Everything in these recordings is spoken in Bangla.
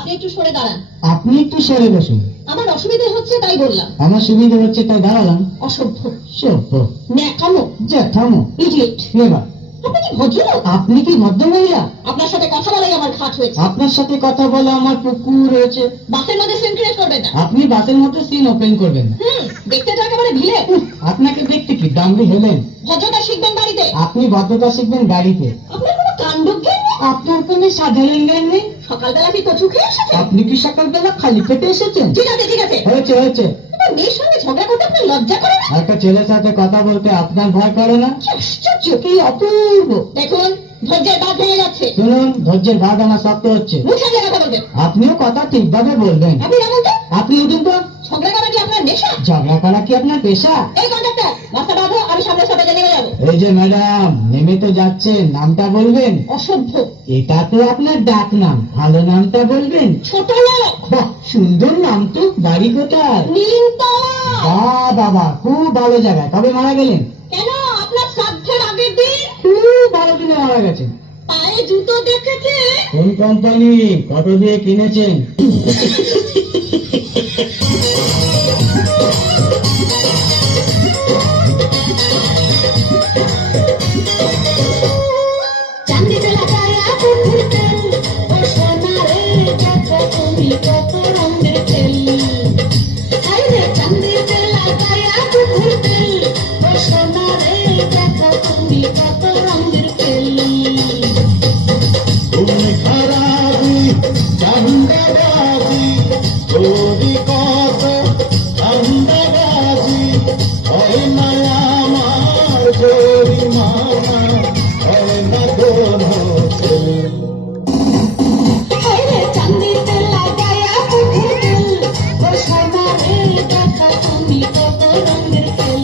আপনি একটু সরে দাঁড়ান। আপনি একটু সরে বসুন। আমার অসুবিধা হচ্ছে তাই বললাম। আমার সুবিধা হচ্ছে তাই দাঁড়ালাম। অসভ্য, সভ্য, ন্যাকামো, জ্যাঠামো, ইডিয়েট। এবার আপনি কি ভদ্রলোক? আপনি কি ভদ্রমহিলা? আপনার সাথে কথা বলাই আমার ঘাট হয়েছে। আপনার সাথে কথা বলে আমার পুকুর হয়েছে। বাসের মধ্যে সিন ক্রিয়েট করবেন না। আপনি বাসের মধ্যে সিন ওপেন করবেন না। দেখতে তো একেবারে ভিলে। আপনাকে দেখতে কি দামড়ি হলেন? ভদ্রতা শিখবেন বাড়িতে। আপনি ভদ্রতা শিখবেন গাড়িতে। আপনার কোনো কাণ্ডজ্ঞান নেই। আপনার কোনো সাধারণ জ্ঞান নেই। সকালবেলা কি কচু খেয়ে এসেছেন? আপনি কি সকালবেলা খালি পেটে এসেছেন? ঠিক আছে ঠিক আছে, হয়েছে হয়েছে। এবার মেয়ের সঙ্গে ঝগড়া করতে আপনার লজ্জা করে না? একটা ছেলের সাথে কথা বলতে আপনার ভয় করে না? কি আশ্চর্য! কি অপূর্ব। দেখুন, ধৈর্যের বাঁধ ভেঙে যাচ্ছে। শুনুন, ধৈর্যের বাদ আমার শক্ত হচ্ছে। মুখ সামলে কথা বলবেন। আপনিও কথা ঠিকভাবে বলবেন। আপনি যেমন তো আপনি উঠুন তো। ঝগড়া করা কি আপনার নেশা? ঝগড়া করা কি আপনার পেশা? এই কন্ট্রাক্টর, রাস্তা বাঁধো, আমি সামনে স্টপেজে নেমে যাবো। এই যে ম্যাডাম, নেমে তো যাচ্ছেন, নামটা বলবেন। অসভ্য, এটা তো আপনার ডাক নাম, ভালো নামটা বলবেন। ছোট লোক। বাহ, সুন্দর নাম তো। বাড়ি কোথায়? নীলতলা। বাবা, খুব ভালো জায়গায়। কবে মারা গেলেন? কেন, আপনার শ্রাদ্ধের আগের দিন। খুব ভালো দিনে মারা গেছেন। পায়ে জুতো দেখেছে? কোন কোম্পানি, কত দিয়ে কিনেছেন? চান্দিতে লাগায়া পুকুরতে, ও সোনা রে, দেখো তুমি কত রঙের তেল। হাই রে, চান্দিতে লাগায়া পুকুরতে, ও সোনা রে, দেখো তুমি কত রঙের তেল। খারাপি চান্দাবাজি, তোরি কত চান্দাবাজি, হয় না আমার জরিমানা, হয় না কোনো তেল। হাই রে, চান্দিতে লাগায়া পুকুরতে, ও সোনা রে, দেখো তুমি কত রঙের তেল।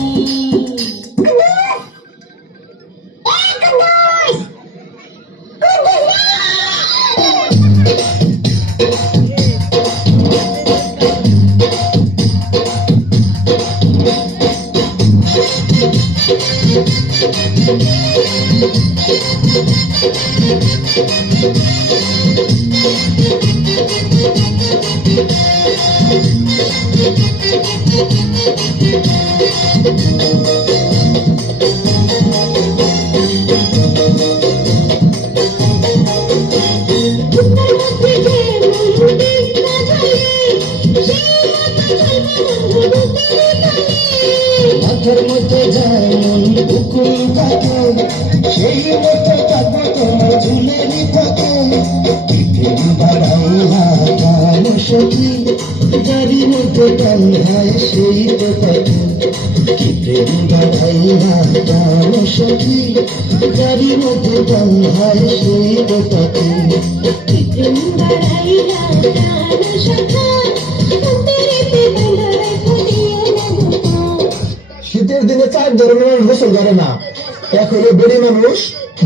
মাথার মধ্যে যায় মন বুকুল থাকে, সেই মতো থাকবো তোমার ঝুলেরই থাকে। টিফিন বাড়াই হাতাম সখী, গাড়ির মধ্যে টান হয় সেই তো থাকে। টিফিন বাড়াই হাতাম সখী, গাড়ির মধ্যে টান হয় সেই তো থাকে। শীতের দিনে 4 ধরনের মানুষ গোসল করে না। 1 হলো বেড়ি মানুষ,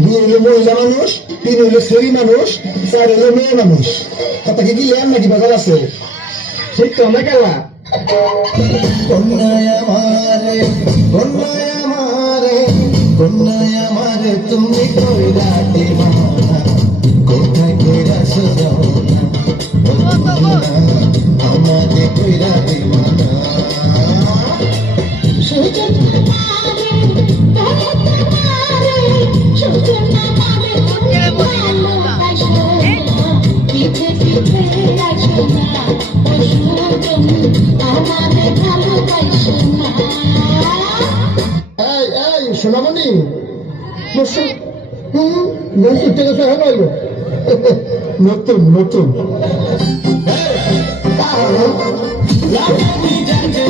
2 হলো মহিলা মানুষ, 3 হলো ছেলে মানুষ, 4 হলো মেয়ে মানুষ। তাকে কি লেন নাকি বাজার আছে? ঠিক তো না কেলা? কন্যায় আমারে, কন্যায় আমারে, কন্যায় আমারে, তুমি কইরা দিবানা, কোথায় কইরা সজাওনা, আমারে কইরা দিবানা। সোনামণি, নতুন থেকে সহ পাইল, নতুন নতুন। লাগানি জানতে